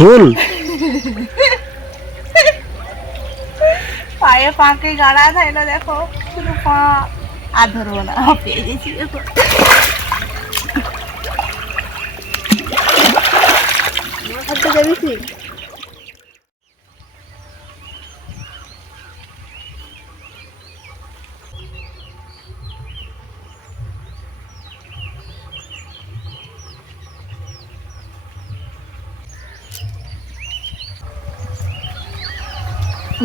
শোল। পায়ে পাকে গাড়া থাকল দেখো শুধু পা। আর ধরবো না পেয়ে গেছি দেখো হাতে যাবি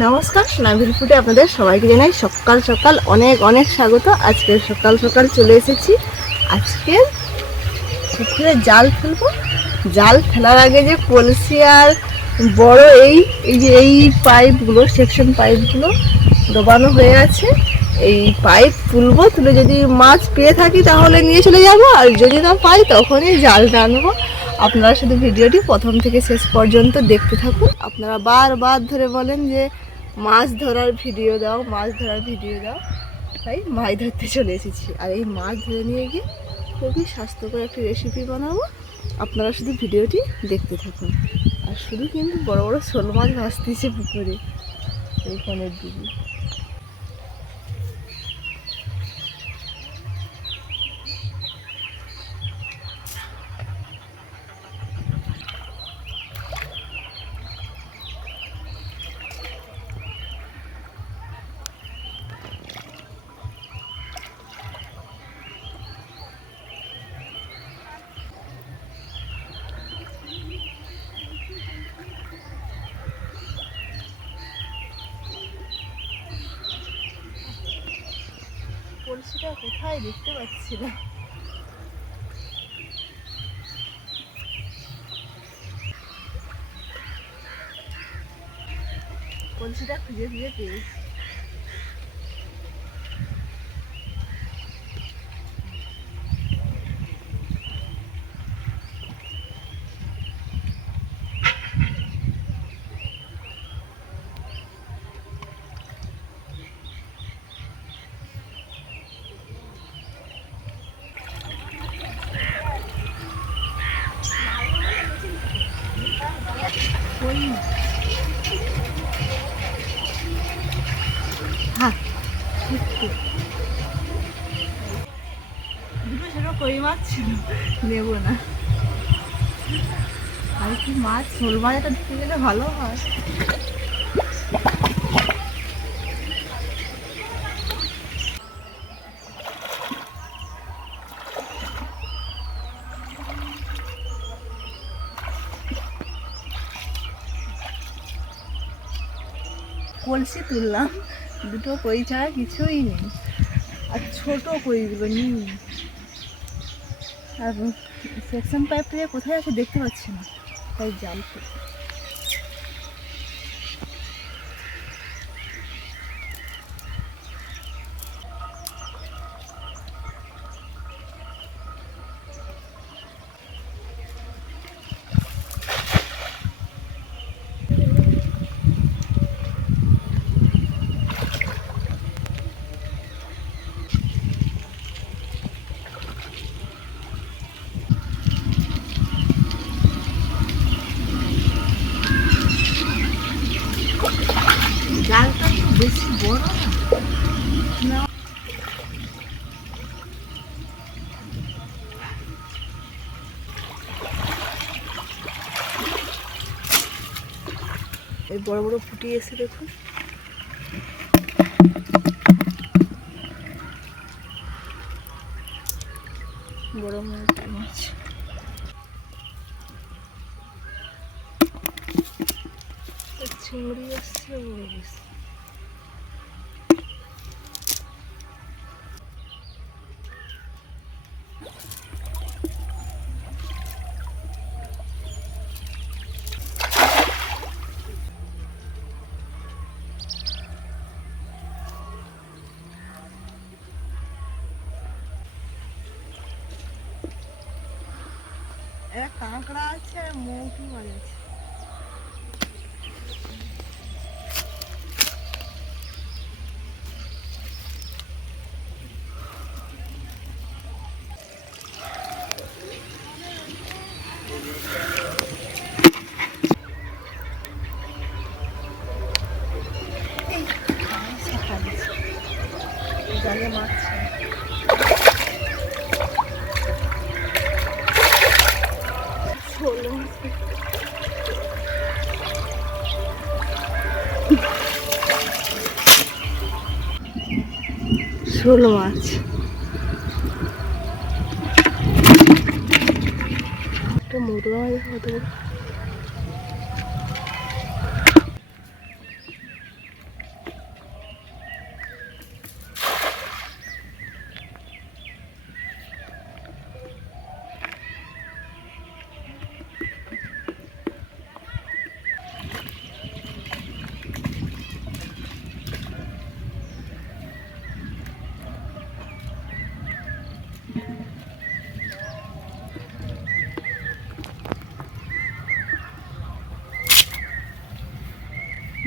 নমস্কার সোনাভিল ফুটে আপনাদের সবাইকে জানাই সকাল সকাল অনেক অনেক স্বাগত। আজকে সকাল সকাল চলে এসেছি। আজকে পুকুরে জাল ফেলব। জাল ফেলার আগে যে কলসি আর বড় এই এই যে এই পাইপগুলো, সেকশন পাইপগুলো ডোবানো হয়ে আছে, এই পাইপ তুলবো। তুলে যদি মাছ পেয়ে থাকি তাহলে নিয়ে চলে যাব, আর যদি না পাই তখনই জাল টানবো আপনারা শুধু ভিডিওটি প্রথম থেকে শেষ পর্যন্ত দেখতে থাকুন। আপনারা বারবার ধরে বলেন যে মাছ ধরার ভিডিও দাও, মাছ ধরার ভিডিও দাও। তাই মাছ ধরতে চলে এসেছি। আর এই মাছ ধরে নিয়ে গিয়ে খুবই স্বাস্থ্যকর একটি রেসিপি বানাবো। আপনারা শুধু ভিডিওটি দেখতে থাকুন। আর শুধু কিন্তু বড় বড় শোল মাছ ভাসতেছে পুকুরে। এইখানের দিকে কলসিটা কোথায় দেখতে পাচ্ছি না। কলসিটা খুঁজে খুঁজে পেয়েছি। হ্যাঁ ঠিক দুটো ছোট কই মাছ ছিল নেব না আর কি মাছ শোল মাছ একটা ঢুকে গেলে ভালো হয় কলসি তুললাম। দুটো কই ছাড়া কিছুই নেই। আর ছোটো কইগুলো নিই আর সেকশন পাইপ কোথায় আছে দেখতে পাচ্ছি না। তাই জাল বেশি বড় না। এই বড় বড় ফুটি এসে দেখুন। বড় মাছ চিংড়ি আসছে বড় বেশি é tão grande, é muito grande. Yeah, yeah, শোল মাছ। একটা মোটর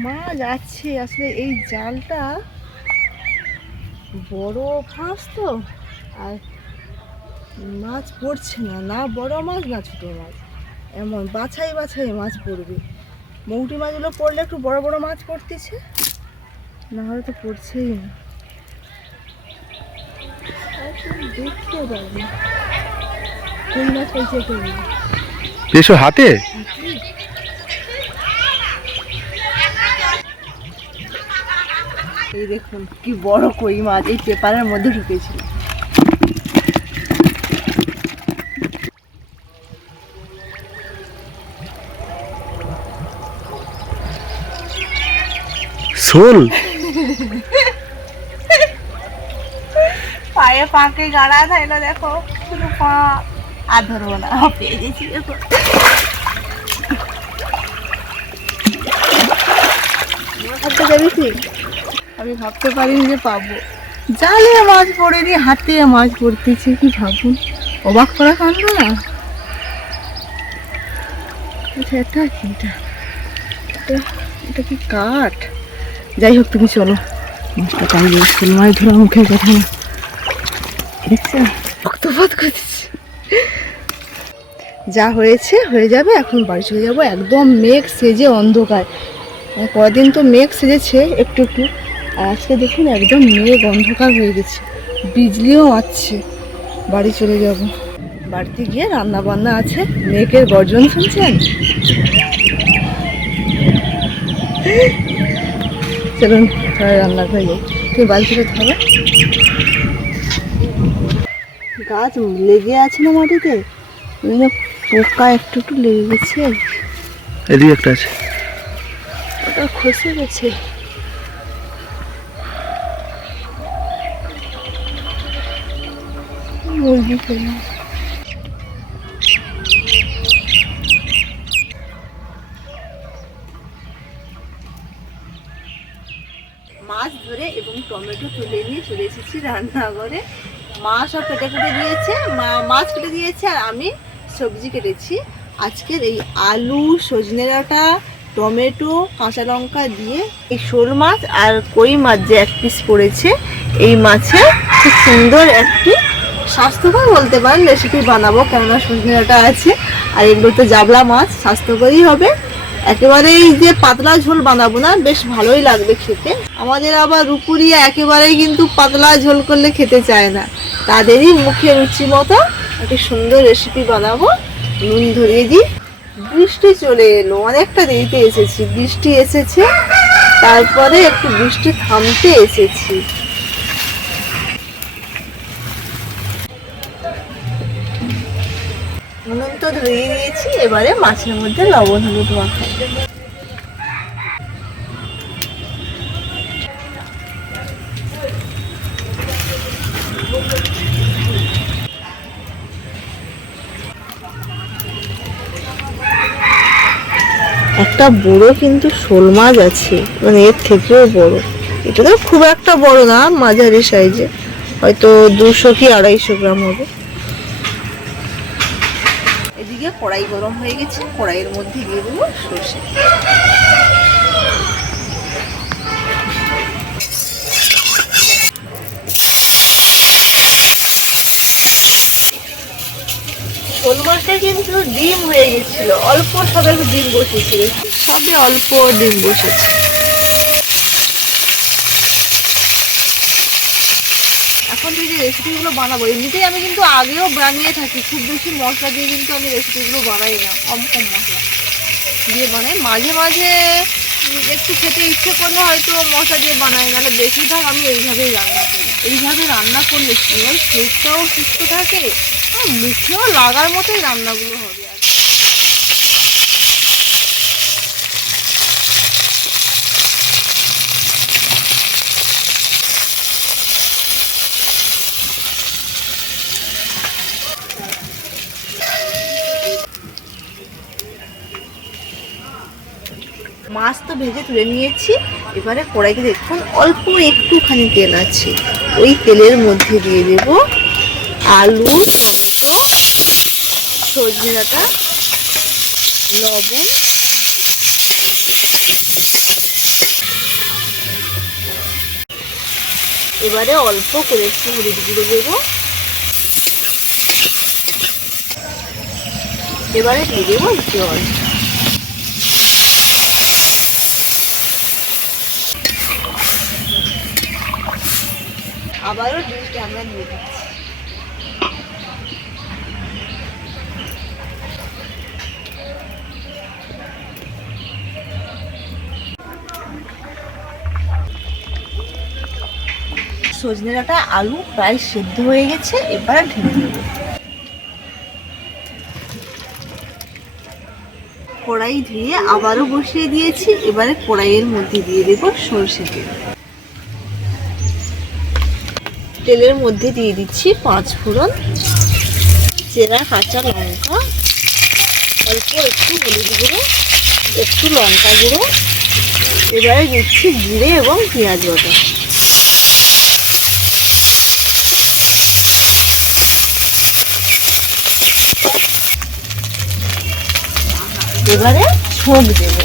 মাছ আছে আসলে এই জালটা বড় ফাঁস তো, আর মাছ পড়ছে না না বড় মাছ, না ছোট মাছ, এমন বাছাই বাছাই মাছ পড়বে। মৌটি মাছগুলো পড়লে একটু বড় বড় মাছ পড়তেছে, না হলে তো পড়ছেই না। আর তো দেখতেও পারব কই মাছ পেশো হাতে। এই দেখুন কি বড় কই মাছ এই পেপারের মধ্যে ঢুকেছিল শোল। পায়ে পাকে গাড়া থাইলো দেখো, শুধু পা। আর ধরবো না পেয়ে গেছি দেখো আমি ভাবতে পারিনি যে পাবো। জালে মাছ পড়েনি, হাতে মাছ পড়তেছে, কি ভাবুন অবাক করা কাণ্ড না? আচ্ছা এটা কি? এটা, এটা- কি কাঠ? যাই হোক, তুমি চলো। মাছটা তাই মাছ ধরা মুখের কথা না। দেখছ রক্তপাত করতেছে যা হয়েছে, হয়ে যাবে, এখন বাড়ি চলে যাব। একদম মেঘ সেজে অন্ধকার। কদিন তো মেঘ সেজেছে একটু একটু। আর আজকে দেখুন, একদম মেঘ অন্ধকার হয়ে গেছে। বিজলিও মারছে। বাড়ি চলে যাব। বাড়িতে গিয়ে রান্না বান্না আছে। মেঘের গর্জন শুনছেন? চলুন রান্না করে যাই। তুমি বালতিটা ধরো গাছ লেগে আছে না মাটিতে? ওই পোকা একটু একটু লেগে গেছে। এদিকে একটা আছে। ওটা খসে গেছে। মাছ ধরে এবং টমেটো তুলে নিয়ে চলে এসেছি রান্নাঘরে। মা সব কেটে কেটে দিয়েছে, মা মাছ কেটে দিয়েছে, আর আমি সবজি কেটেছি। আজকের এই আলু, সজনে ডাঁটা, টমেটো, কাঁচা লঙ্কা দিয়ে এই শোল মাছ আর কই মাছ যে এক পিস পড়েছে, এই মাছে খুব সুন্দর একটি স্বাস্থ্যকর বলতে পারেন রেসিপি বানাবো, কেননা সজনে ডাঁটা আছে, আর এগুলো তো জাবলা মাছ, স্বাস্থ্যকরই হবে। একেবারেই যে পাতলা ঝোল বানাবো না, বেশ ভালোই লাগবে খেতে। আমাদের আবার রুপুরিয়া একেবারেই কিন্তু পাতলা ঝোল করলে খেতে চায় না। তাদেরই মুখে রুচি মতো একটি সুন্দর রেসিপি বানাবো। নুন ধরিয়ে দিই। বৃষ্টি চলে এলো, অনেকটা দেরিতে এসেছি। বৃষ্টি এসেছে, তারপরে একটু বৃষ্টি থামতে এসেছি। নুন তো ধরিয়ে দিয়েছি, এবারে মাছের মধ্যে লবণ হলুদ মাখাই একটা বড় কিন্তু শোল মাছ আছে। মানে এর থেকেও বড়। এটা তো খুব একটা বড় না, মাঝারি সাইজে। হয়তো দুশো কি আড়াইশো গ্রাম হবে। এদিকে কড়াই গরম হয়ে গেছে, কড়াইয়ের মধ্যে দিয়ে দেবো সর্ষে। শোল কিন্তু ডিম হয়ে গেছিল। অল্প ডিম বসেছিল সবে অল্প ডিম বসেছে এখন থেকে যে রেসিপিগুলো বানাবো, এমনিতেই আমি কিন্তু আগেও বানিয়ে থাকি, খুব বেশি মশলা দিয়ে কিন্তু আমি রেসিপিগুলো বানাই না, কম কম মশলা দিয়ে বানাই। মাঝে মাঝে একটু খেতে ইচ্ছে করলে হয়তো মশলা দিয়ে বানাই, নাহলে বেশিরভাগ আমি এইভাবেই রান্না করি। এইভাবে রান্না করলে কি হয়? শরীরটাও সুস্থ থাকে মুখেও লাগার মতোই রান্নাগুলো হবে আর মাছ তো ভেজে তুলে নিয়েছি, এবারে কড়াইতে দেখুন অল্প একটুখানি তেল আছে। ওই তেলের মধ্যে দিয়ে দেব আলু টমেটো সজনে ডাঁটা লবণ, এবারে অল্প করে একটু হলুদ গুঁড়ো দেবো। এবারে দিয়ে দেবো জল। আবারও ডিশটা আমরা নিয়ে দিচ্ছি। সজনে ডাঁটা আলু প্রায় সেদ্ধ হয়ে গেছে, এবার ঢেলে দেব। কড়াই ধুয়ে আবারও বসিয়ে দিয়েছি, এবারে কড়াইয়ের মধ্যে দিয়ে দেব সরষে তেল। তেলের মধ্যে দিয়ে দিচ্ছি পাঁচ ফোড়ন, চেরা কাঁচা লঙ্কা, অল্প একটু হলুদ গুঁড়ো, একটু লঙ্কা গুঁড়ো, এবারে দিচ্ছি জিরে এবং পেঁয়াজ বাটা। এবারে ছোঁক দেব।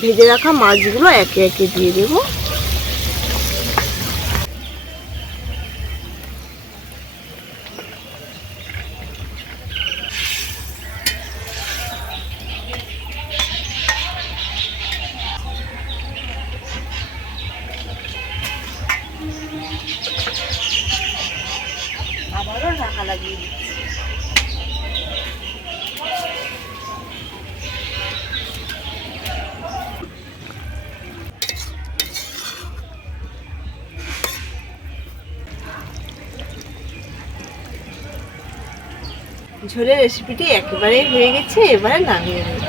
ভেজে রাখা মাছগুলো একে একে দিয়ে দেবো। ঢাকা লাগিয়ে ঝোলের রেসিপিটি একেবারে হয়ে গেছে এবারে নামিয়ে নেব।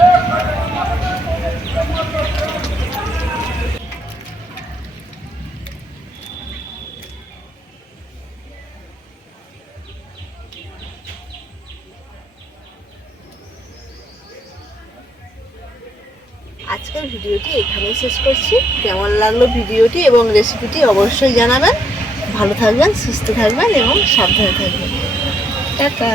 আজকের ভিডিওটি এখানেই শেষ করছি। কেমন লাগল ভিডিওটি এবং রেসিপিটি অবশ্যই জানাবেন। ভালো থাকবেন, সুস্থ থাকবেন এবং সাবধানে থাকবেন। টাটা।